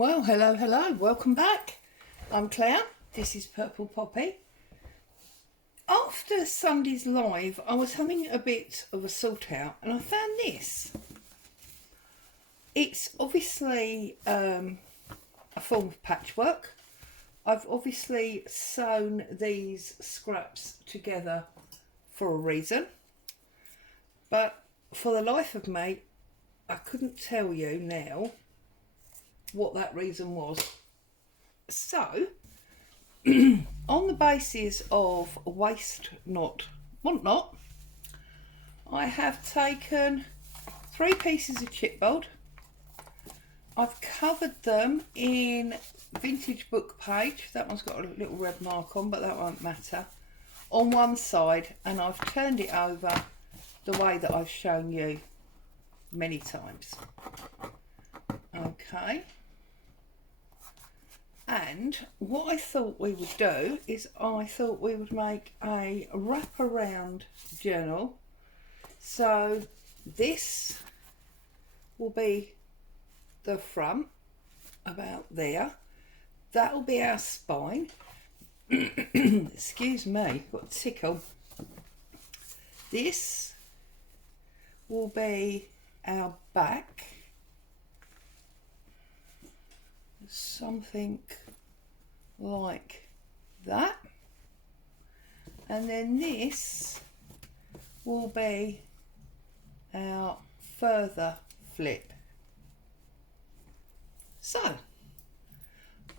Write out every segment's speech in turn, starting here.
Well, hello, welcome back. I'm Claire, this is Purple Poppy. After Sunday's live, I was having a bit of a sort out and I found this. It's obviously a form of patchwork. I've obviously sewn these scraps together for a reason, but for the life of me, I couldn't tell you now what that reason was. So, on the basis of waste not, want not, I have taken 3 pieces of chipboard. I've covered them in vintage book page. That one's got a little red mark on, but that won't matter. On one side, and I've turned it over the way that I've shown you many times. Okay. And what I thought we would do is I thought we would make a wraparound journal. So this will be the front, about there. That will be our spine. Excuse me, got a tickle. This will be our back. Something like that, and then this will be our further flip. So,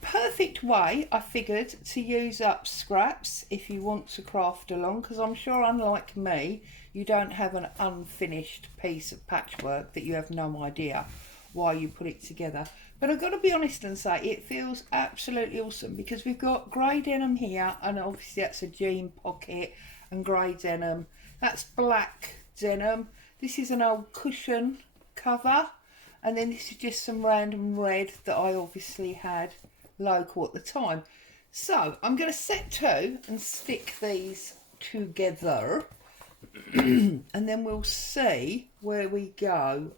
perfect way, I figured, to use up scraps if you want to craft along, because I'm sure, unlike me, you don't have an unfinished piece of patchwork that you have no idea why you put it together. But I've got to be honest and say it feels absolutely awesome, because we've got grey denim here, and obviously that's a jean pocket, and grey denim. That's black denim. This is an old cushion cover, and then this is just some random red that I obviously had local at the time. So I'm going to set 2 and stick these together, and then we'll see where we go.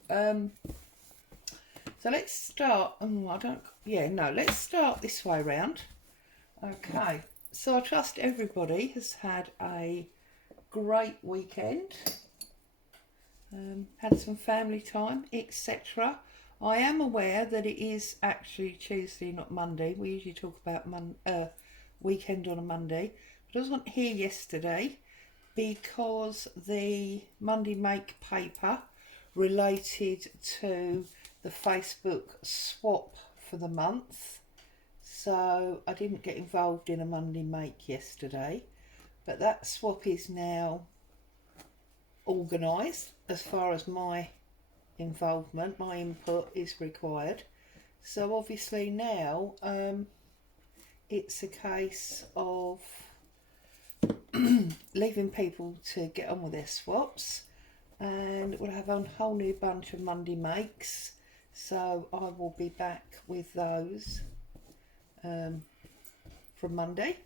So let's start, let's start this way round. Okay, so I trust everybody has had a great weekend, had some family time, etc. I am aware that it is actually Tuesday, not Monday. We usually talk about weekend on a Monday. But I wasn't here yesterday because the Monday Make paper related to the Facebook swap for the month, so I didn't get involved in a Monday Make yesterday, but that swap is now organised as far as my involvement, my input is required. So obviously now it's a case of leaving people to get on with their swaps, and we'll have a whole new bunch of Monday Makes. So I will be back with those from Monday,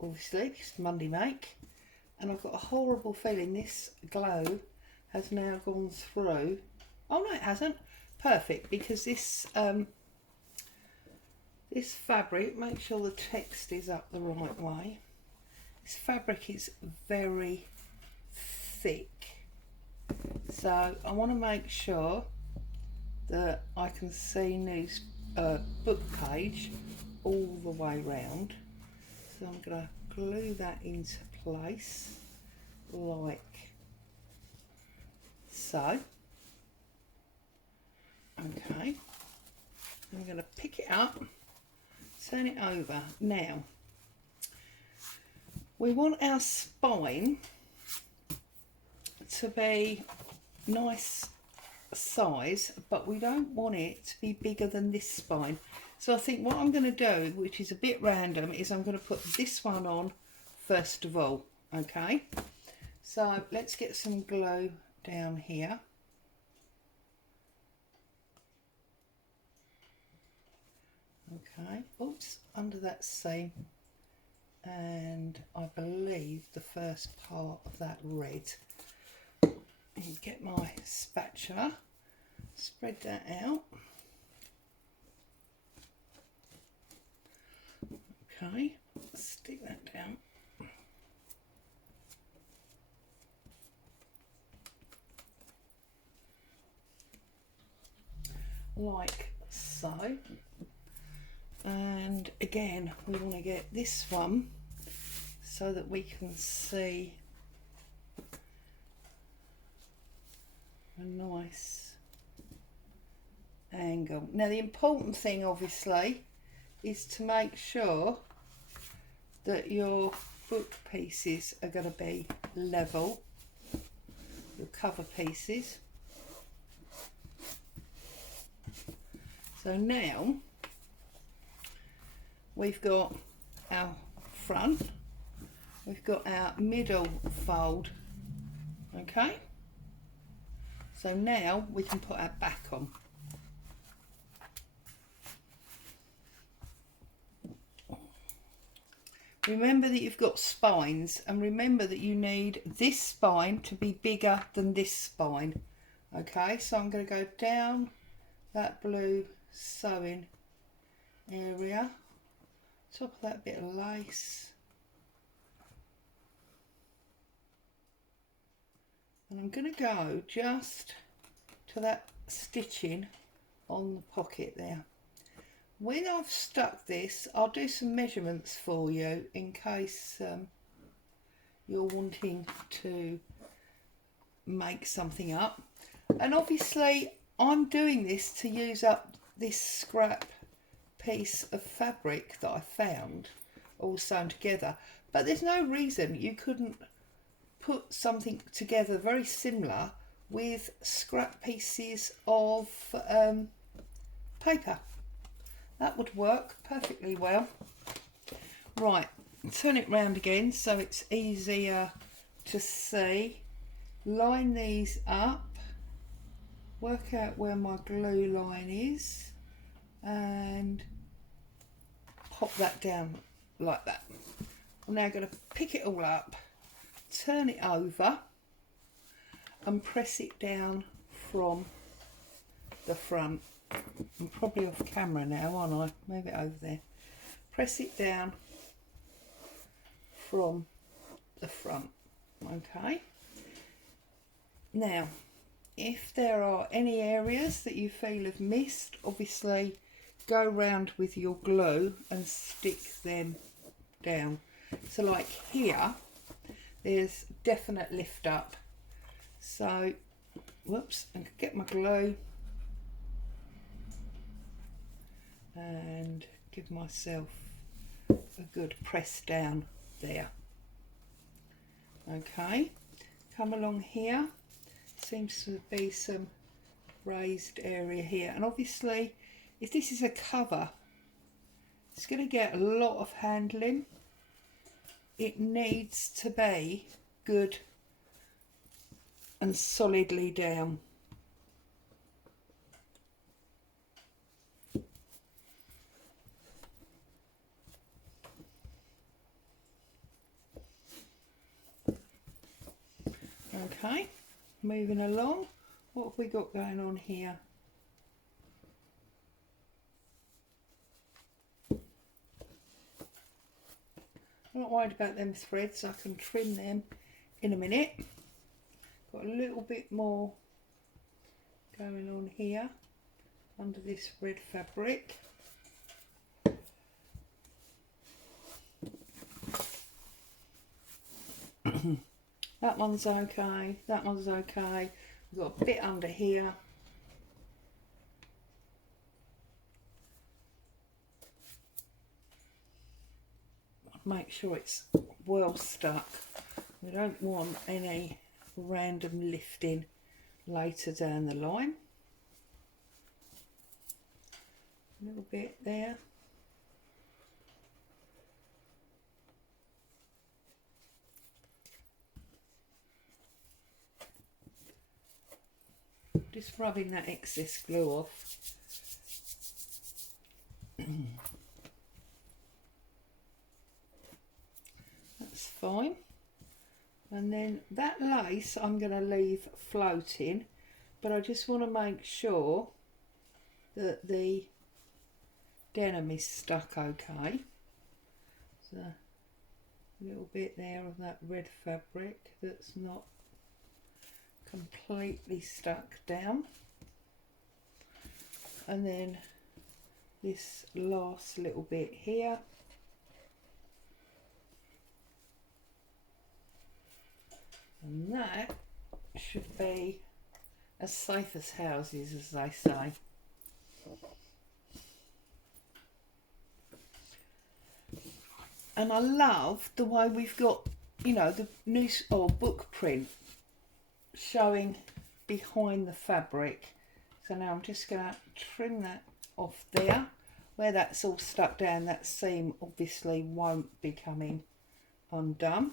obviously, it's Monday Make. And I've got a horrible feeling this glow has now gone through. Oh no, it hasn't. Perfect, because this this fabric, make sure the text is up the right way. This fabric is very thick, so I want to make sure that I can see news book page all the way round. So I'm going to glue that into place like so. Okay, I'm going to pick it up, turn it over. Now we want our spine to be nice size, but we don't want it to be bigger than this spine. So I think what I'm going to do, which is a bit random, is I'm going to put this one on first of all. Okay, so let's get some glue down here. Okay, oops, under that seam, and I believe the first part of that red. And get my spatula, spread that out. Okay, stick that down. Like so. And again, we want to get this one so that we can see a nice angle. Now the important thing obviously is to make sure that your book pieces are going to be level, your cover pieces. So now we've got our front, we've got our middle fold, okay? So now we can put our back on. Remember that you've got spines, and remember that you need this spine to be bigger than this spine. Okay, so I'm going to go down that blue sewing area, top of that bit of lace, and I'm going to go just to that stitching on the pocket there. When I've stuck this, I'll do some measurements for you in case you're wanting to make something up. And obviously I'm doing this to use up this scrap piece of fabric that I found all sewn together, but there's no reason you couldn't put something together very similar with scrap pieces of paper. That would work perfectly well. Right, turn it round again so it's easier to see. Line these up, work out where my glue line is, and pop that down like that. I'm now going to pick it all up, turn it over and press it down from the front. I'm probably off camera now, aren't I? Move it over there. Press it down from the front. Okay. Now, if there are any areas that you feel have missed, obviously go round with your glue and stick them down. So like here, there's definite lift up. So, whoops, I can get my glue and give myself a good press down there. Okay, come along here, seems to be some raised area here, and obviously if this is a cover it's going to get a lot of handling. It needs to be good and solidly down. Okay, moving along, what have we got going on here? I'm not worried about them threads, I can trim them in a minute. Got a little bit more going on here under this red fabric. That one's okay, that one's okay. We've got a bit under here. Make sure it's well stuck. We don't want any random lifting later down the line. A little bit there. Just rubbing that excess glue off. That's fine. And then that lace I'm going to leave floating, but I just want to make sure that the denim is stuck okay. There's a little bit there of that red fabric that's not completely stuck down, and then this last little bit here, and that should be as safe as houses, as they say. And I love the way we've got, you know, the news or book print showing behind the fabric. So now I'm just going to trim that off there. Where that's all stuck down, that seam obviously won't be coming undone.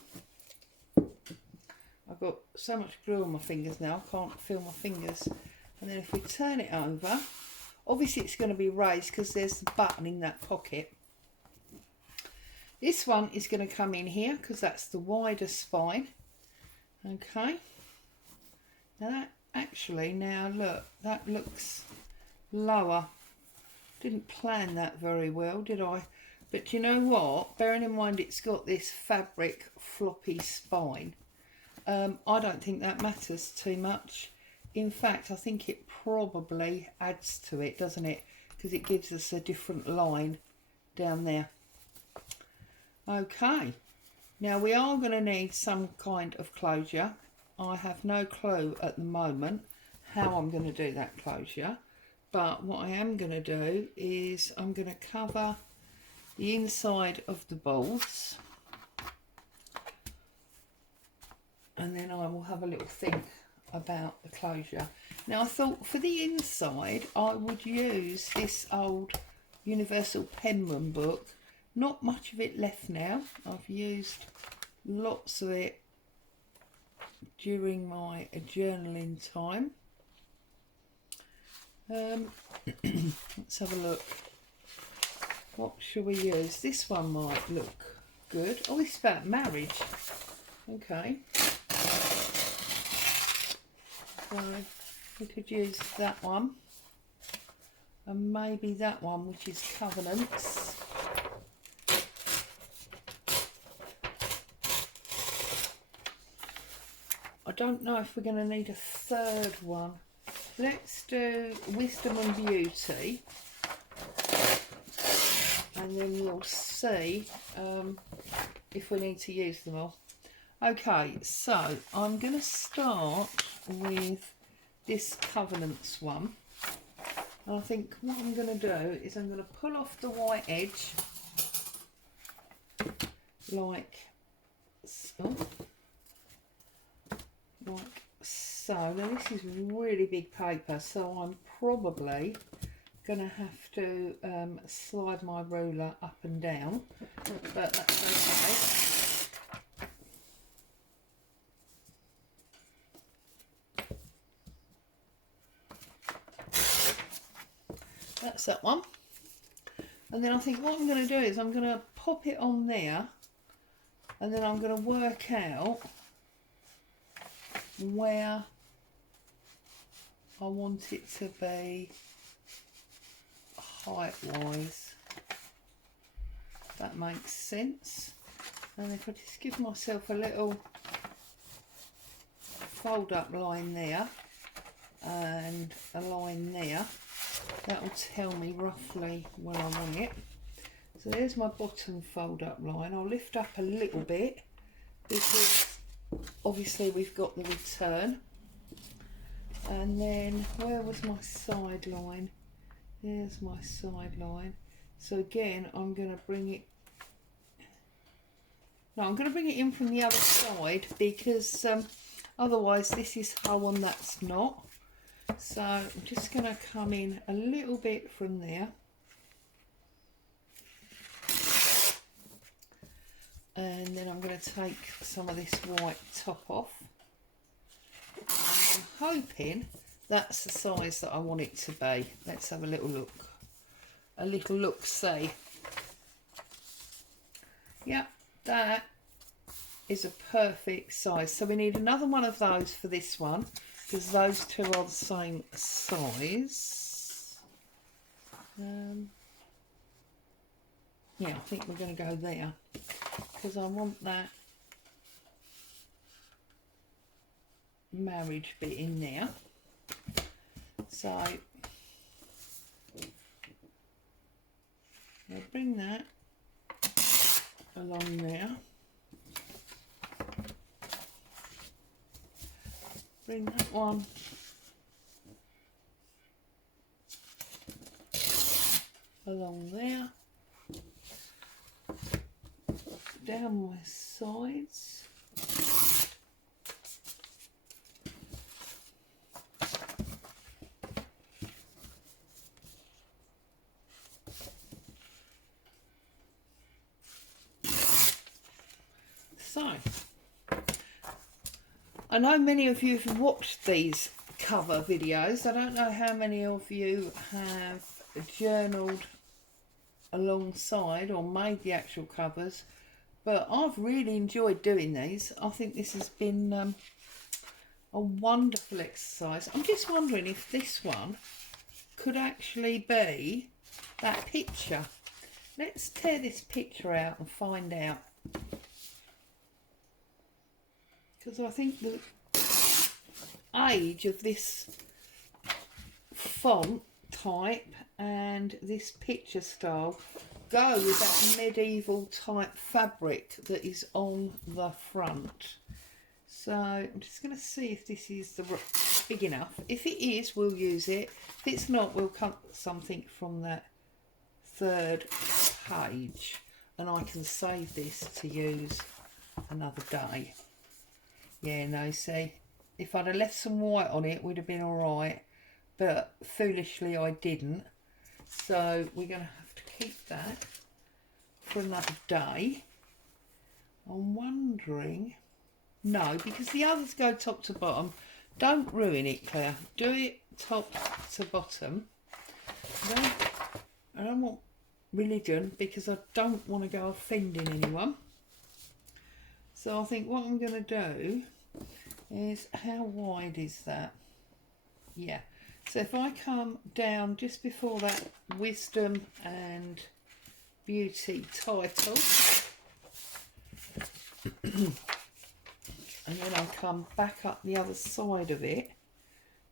I've got so much glue on my fingers now, I can't feel my fingers. And then if we turn it over, obviously it's going to be raised because there's the button in that pocket. This one is going to come in here because that's the wider spine. Okay. Now that actually, now look, that looks lower. Didn't plan that very well, did I? But you know what? Bearing in mind it's got this fabric floppy spine, I don't think that matters too much. In fact, I think it probably adds to it, doesn't it? Because it gives us a different line down there. Okay, now we are going to need some kind of closure. I have no clue at the moment how I'm going to do that closure, but what I am going to do is I'm going to cover the inside of the balls, and then I will have a little think about the closure. Now I thought for the inside I would use this old Universal Penman book. Not much of it left now. I've used lots of it during my journaling time. Let's have a look. What shall we use? This one might look good. Oh, it's about marriage. Okay. So we could use that one. And maybe that one, which is covenants. I don't know if we're going to need a third one. Let's do Wisdom and Beauty, and then we'll see if we need to use them all. Okay, so I'm going to start with this Covenants one, and I think what I'm going to do is I'm going to pull off the white edge like so. Like so. Now this is really big paper, so I'm probably going to have to slide my ruler up and down, but that's okay. That's that one. And then I think what I'm going to do is I'm going to pop it on there, and then I'm going to work out where I want it to be height wise. That makes sense. And if I just give myself a little fold up line there and a line there, that will tell me roughly where I want it. So there's my bottom fold up line. I'll lift up a little bit because obviously we've got the return. And then where was my side line? There's my side line. So again, I'm going to bring it, no, I'm going to bring it in from the other side because otherwise this is how and that's not. So I'm just going to come in a little bit from there. And then I'm going to take some of this white top off. And I'm hoping that's the size that I want it to be. Let's have a little look. A little look-see. Yeah, that is a perfect size. So we need another one of those for this one, because those two are the same size. Yeah, I think we're going to go there. because I want that marriage bit in there. So I'll bring that along there. Bring that one along there. Down my sides. So, I know many of you have watched these cover videos. I don't know how many of you have journaled alongside or made the actual covers, but I've really enjoyed doing these. I think this has been a wonderful exercise. I'm just wondering if this one could actually be that picture. Let's tear this picture out and find out. Because I think the age of this font type and this picture style go with that medieval type fabric that is on the front. So I'm just going to see if this is big enough. If it is, we'll use it. If it's not, we'll cut something from that third page and I can save this to use another day. Yeah, no, see, if I'd have left some white on it, would have been all right, but foolishly I didn't. So we're going to have to keep that for another day. I'm wondering, no, because the others go top to bottom. Don't ruin it, Claire. Do it top to bottom. I don't want religion because I don't want to go offending anyone. So I think what I'm going to do is, how wide is that? Yeah. So if I come down just before that wisdom and beauty title, and then I'll come back up the other side of it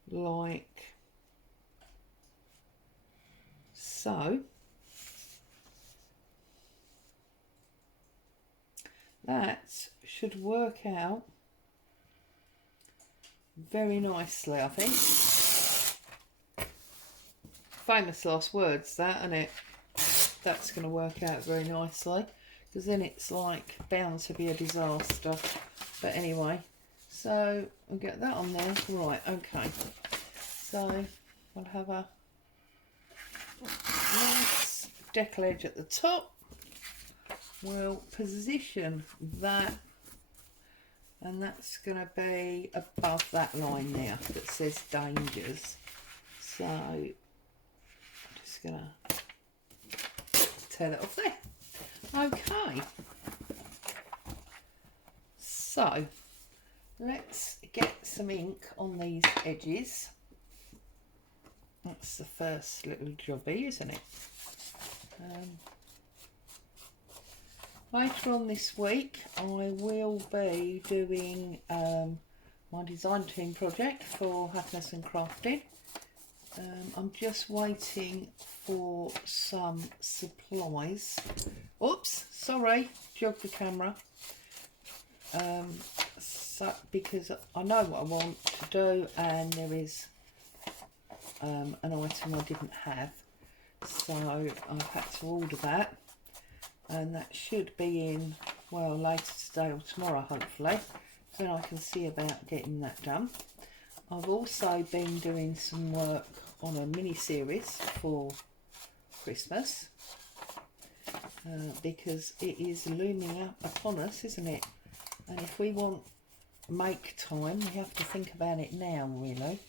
like so. That should work out very nicely, I think. Famous last words, that, isn't it? That's going to work out very nicely, because then it's like bound to be a disaster. But anyway, so we'll get that on there. Right, okay. So we'll have a nice decal edge at the top. We'll position that, and that's going to be above that line there that says dangers. So I'm just going to tear that off there. Okay, so let's get some ink on these edges. That's the first little jobby, isn't it? Later on this week I will be doing my design team project for Happiness and Crafting. I'm just waiting for some supplies. Oops, sorry, jogged the camera. So, because I know what I want to do and there is an item I didn't have, so I've had to order that. And that should be in, well, later today or tomorrow, hopefully. So then I can see about getting that done. I've also been doing some work on a mini-series for Christmas. Because it is looming up upon us, isn't it? And if we want make time, we have to think about it now, really.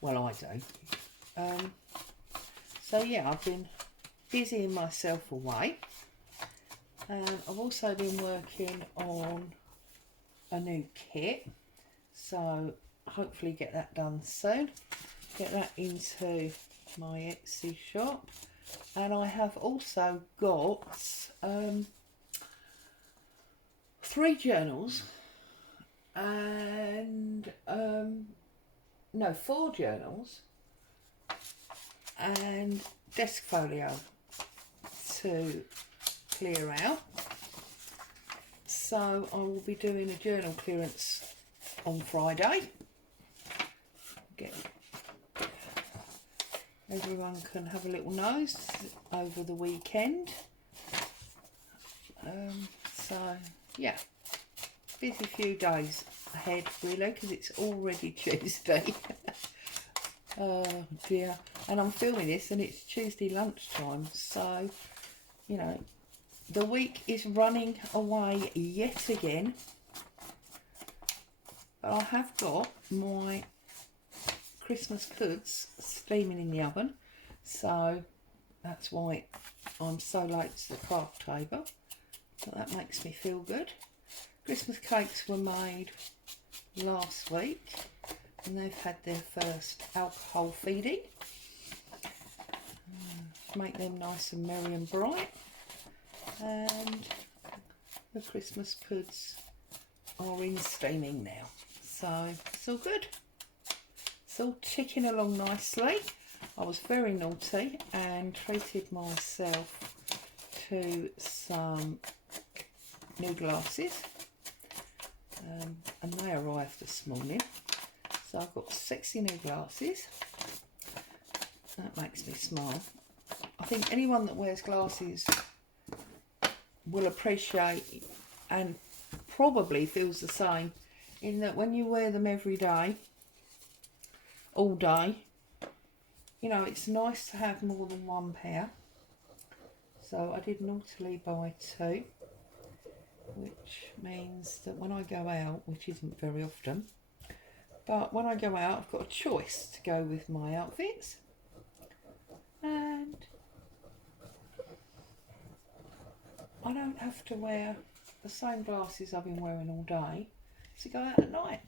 Well, I do. So yeah, I've been busying myself away. And I've also been working on a new kit, so hopefully get that done soon. Get that into my Etsy shop. And I have also got 3 journals and no, 4 journals and desk folio to clear out. So I will be doing a journal clearance on Friday. Everyone can have a little nose over the weekend. So yeah, busy few days ahead really, because it's already Tuesday. Oh dear, and I'm filming this and it's Tuesday lunchtime, so you know the week is running away yet again. But I have got my Christmas goods steaming in the oven, so that's why I'm so late to the craft table. So that makes me feel good. Christmas cakes were made last week and they've had their first alcohol feeding. Make them nice and merry and bright. And the Christmas goods are in steaming now. So it's all good. It's all ticking along nicely. I was very naughty and treated myself to some new glasses. And they arrived this morning. So I've got sexy new glasses. That makes me smile. I think anyone that wears glasses will appreciate and probably feels the same, in that when you wear them every day, all day, you know, it's nice to have more than one pair. So I did naughtily buy 2, which means that when I go out, which isn't very often, but when I go out I've got a choice to go with my outfits, and I don't have to wear the same glasses I've been wearing all day to go out at night,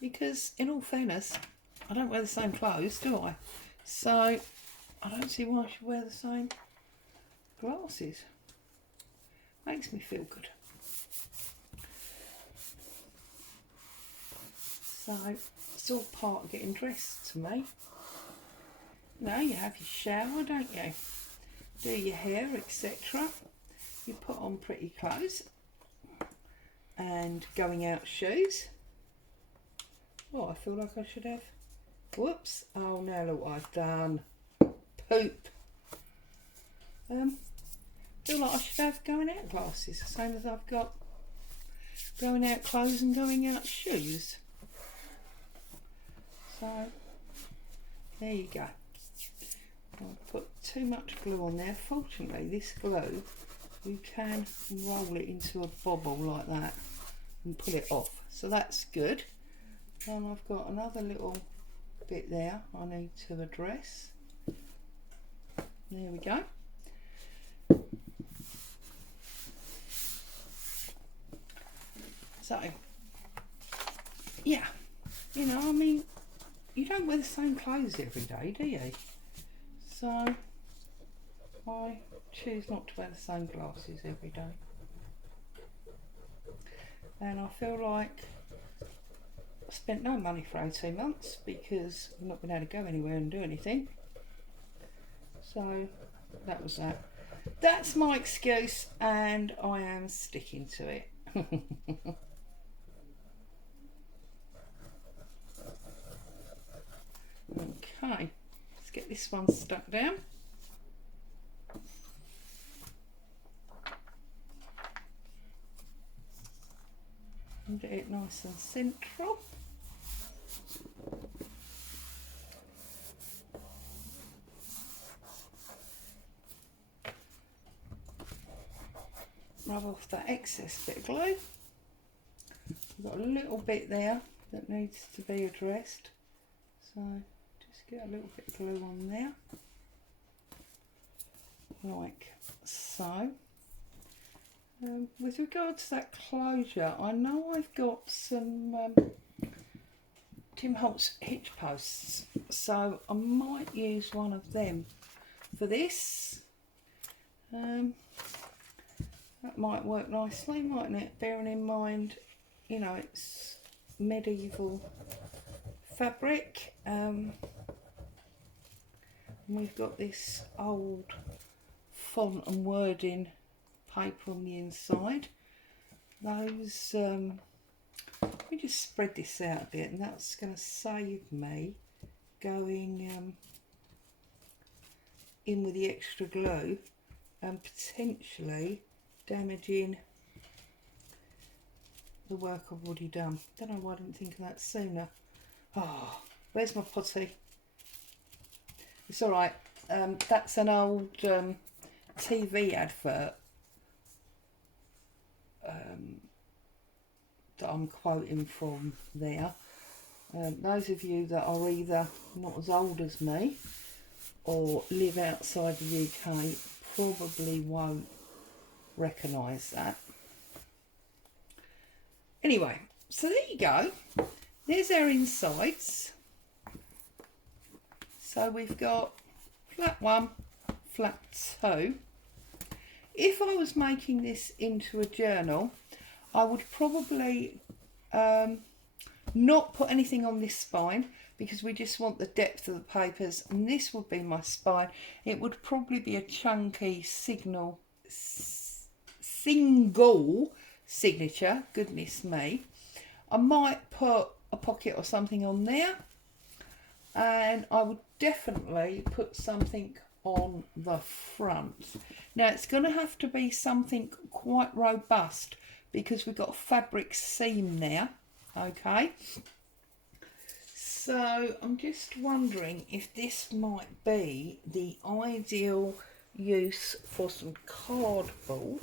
because in all fairness I don't wear the same clothes, do I? So I don't see why I should wear the same glasses. Makes me feel good. So it's all part of getting dressed to me. You know, you have your shower, don't you? Do your hair, etc. You put on pretty clothes and going out shoes. Oh, I feel like I should have. Whoops. Oh, now look what I've done. Poop. Feel like I should have going out glasses, the same as I've got going out clothes and going out shoes. So there you go. I've put too much glue on there. Fortunately, this glue, you can roll it into a bobble like that and pull it off. So that's good. And I've got another little bit there I need to address. There we go. So, yeah, you know, I mean, you don't wear the same clothes every day, do you? So, I choose not to wear the same glasses every day. And I feel like I spent no money for 18 months because I've not been able to go anywhere and do anything. So, that was that. That's my excuse and I am sticking to it. Okay, let's get this one stuck down. And get it nice and central. Rub off that excess bit of glue. I've got a little bit there that needs to be addressed. So just get a little bit of glue on there, like so. With regard to that closure, I know I've got some Tim Holtz hitch posts, so I might use one of them for this. That might work nicely, mightn't it? Bearing in mind, you know, it's medieval fabric. We've got this old font and wording paper on the inside. Those, let me just spread this out a bit, and that's going to save me going in with the extra glue and potentially damaging the work I've already done. Don't know why I didn't think of that sooner. Oh, where's my potty? It's all right. That's an old TV advert that I'm quoting from there. Those of you that are either not as old as me or live outside the UK probably won't recognise that. Anyway, so there you go. There's our insides. So we've got flat 1, flat 2. If I was making this into a journal, I would probably not put anything on this spine, because we just want the depth of the papers, and this would be my spine. It would probably be a chunky single signature, goodness me. I might put a pocket or something on there, and I would definitely put something on the front. Now it's going to have to be something quite robust, because we've got a fabric seam there. Okay, so I'm just wondering if this might be the ideal use for some cardboard.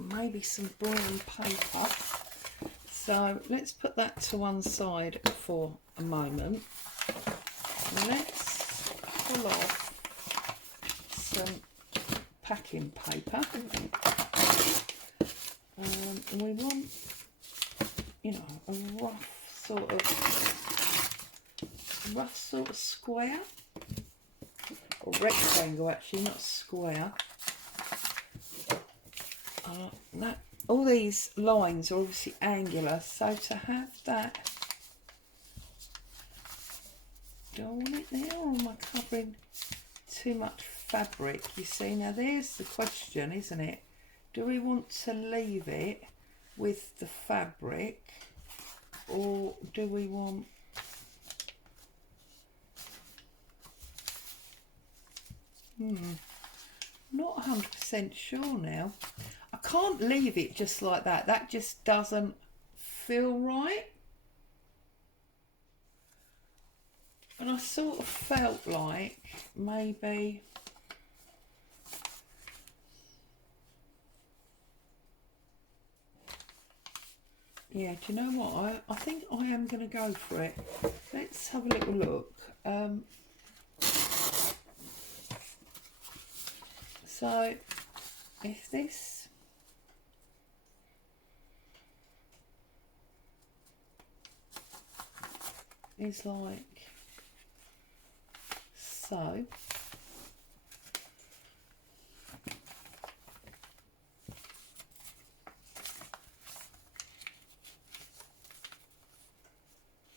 Maybe some brown paper. So let's put that to one side for a moment. Let's pull off some packing paper. And we want, you know, a rough sort of square, or rectangle actually, not square. All these lines are obviously angular, so to have that, do I want it there, or am I covering too much fabric? You see, now there's the question, isn't it? Do we want to leave it with the fabric, or do we want not 100% sure now. I can't leave it just like that. That just doesn't feel right. And I sort of felt like maybe yeah, do you know what? I think I am going to go for it. Let's have a little look. So if this is like so,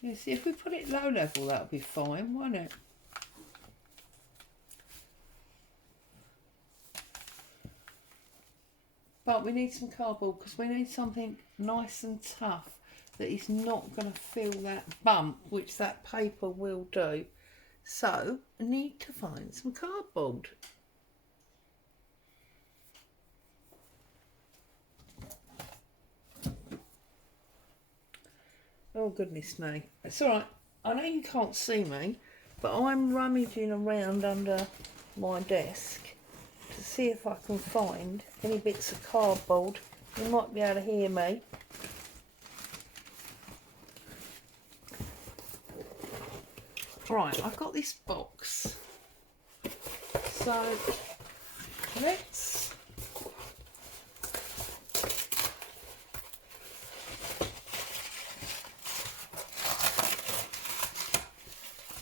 you see, if we put it low level, that'll be fine, won't it? But we need some cardboard, because we need something nice and tough that is not going to feel that bump, which that paper will do. So I need to find some cardboard. Oh goodness me. It's alright. I know you can't see me, but I'm rummaging around under my desk to see if I can find any bits of cardboard. You might be able to hear me. Right, I've got this box. So let's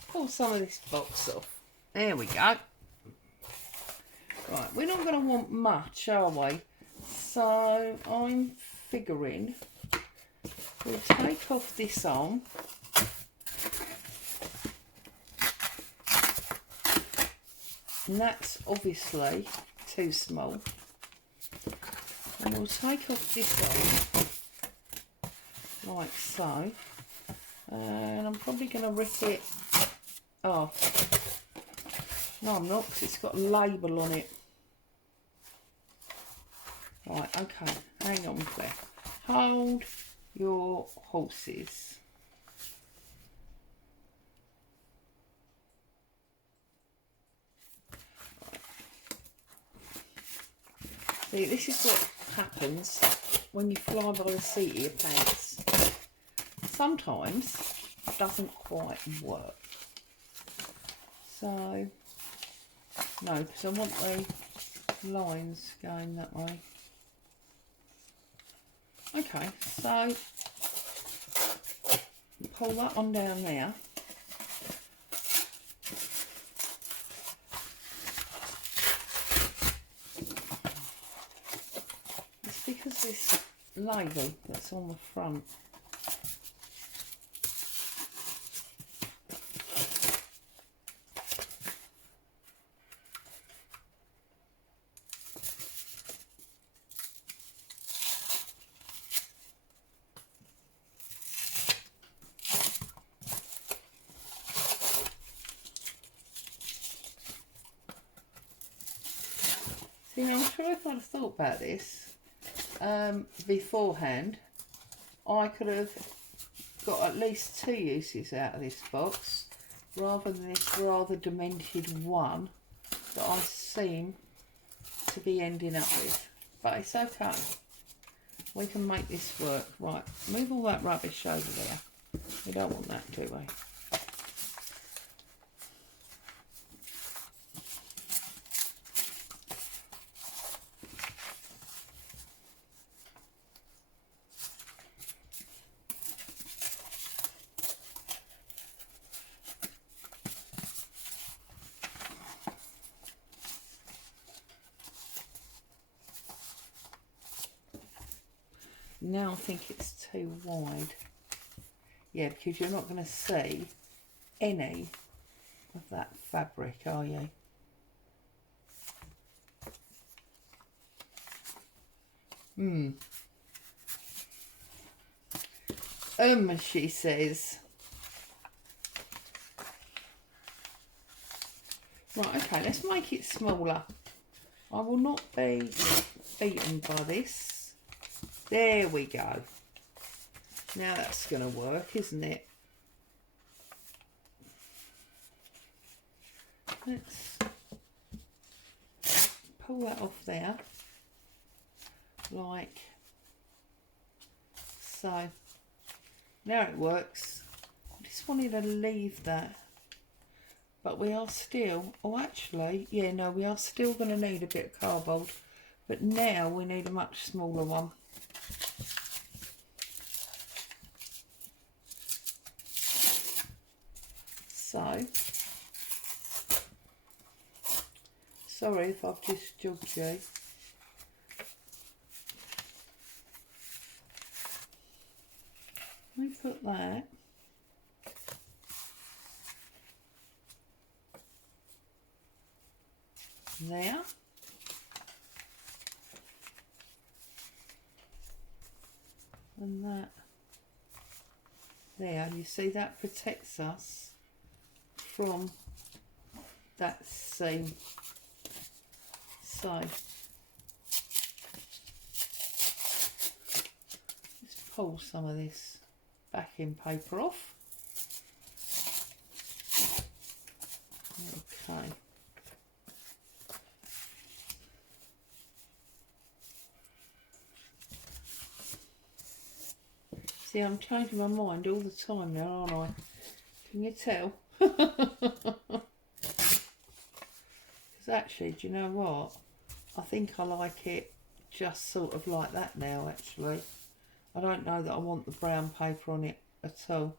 pull some of this box off. There we go. Right, we're not going to want much, are we? So I'm figuring we'll take off this arm. And that's obviously too small. And we'll take off this arm, like so. And I'm probably going to rip it off. No, I'm not, because it's got a label on it. Right, okay, hang on, Claire. Hold your horses. See, this is what happens when you fly by the seat of your pants. Sometimes it doesn't quite work. So, no, because I want the lines going that way. Okay, so pull that one down there. It's because this label that's on the front. See, I'm sure if I'd have thought about this beforehand, I could have got at least 2 uses out of this box rather than this rather demented one that I seem to be ending up with. But it's okay. We can make this work. Right, move all that rubbish over there. We don't want that, do we? Now I think it's too wide. Yeah, because you're not going to see any of that fabric, are you? She says. Right, okay, let's make it smaller. I will not be beaten by this. There we go. Now that's going to work, isn't it? Let's pull that off there, like so. Now it works. I just wanted to leave that, but we are still, oh actually, yeah, no, we are still going to need a bit of cardboard, but now we need a much smaller one. So, sorry if I've just jogged you. Let me put that there. And that there. You see, that protects us from that seam. So just pull some of this backing paper off. Okay. See, I'm changing my mind all the time now, aren't I? Can you tell? Because actually, do you know what? I think I like it just sort of like that now, actually. I don't know that I want the brown paper on it at all.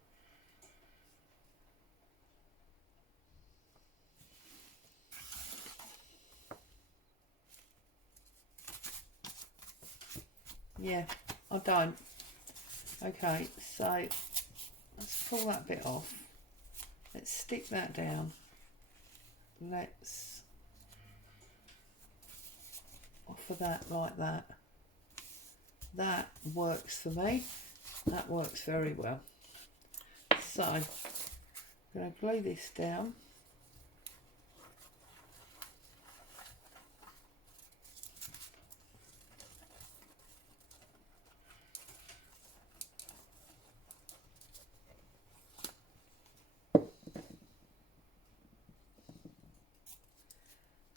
Yeah, I don't. Okay, so let's pull that bit off. Let's stick that down. Let's offer that like that. That works for me. That works very well. So I'm going to glue this down.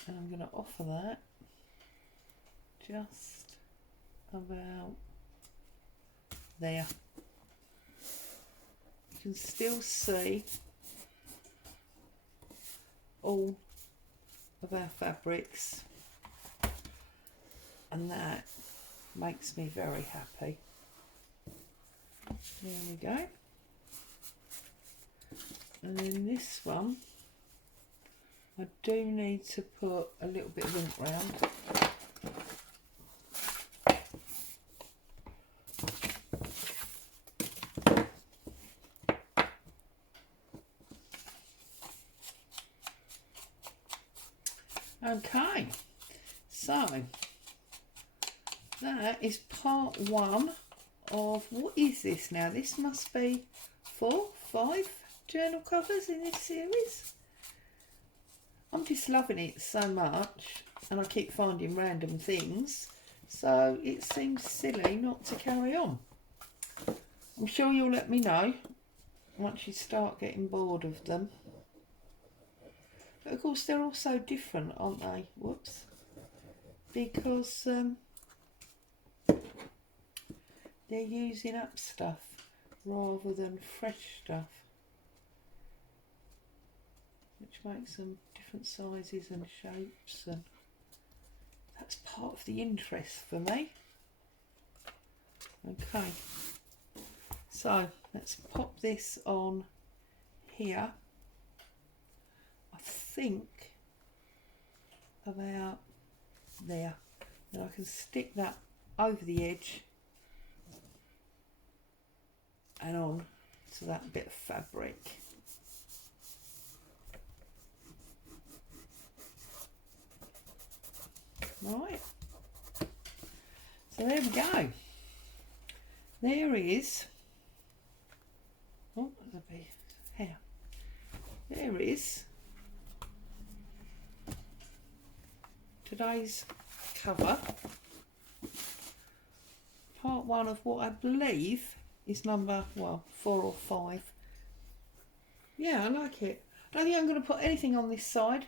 And I'm going to offer that just about there. You can still see all of our fabrics, and that makes me very happy. There we go. And then this one, I do need to put a little bit of ink round. Okay, so that is part one of, what is this now? This must be 4, 5 journal covers in this series. I'm just loving it so much, and I keep finding random things, so it seems silly not to carry on. I'm sure you'll let me know once you start getting bored of them. But of course they're all so different, aren't they? Whoops. Because they're using up stuff rather than fresh stuff, which makes them different sizes and shapes, and that's part of the interest for me. Okay, so let's pop this on here. I think about there. Then I can stick that over the edge and on to that bit of fabric. Right, so there we go. There is, oh, there'll be here. There is today's cover, part one of what I believe is number, well, 4 or 5. Yeah, I like it. I don't think I'm going to put anything on this side.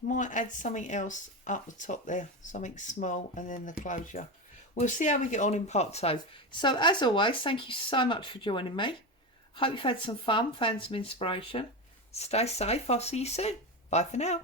Might add something else up the top there, something small, and then the closure. We'll see how we get on in part 2. So as always, thank you so much for joining me. Hope you've had some fun, found some inspiration. Stay safe. I'll see you soon. Bye for now.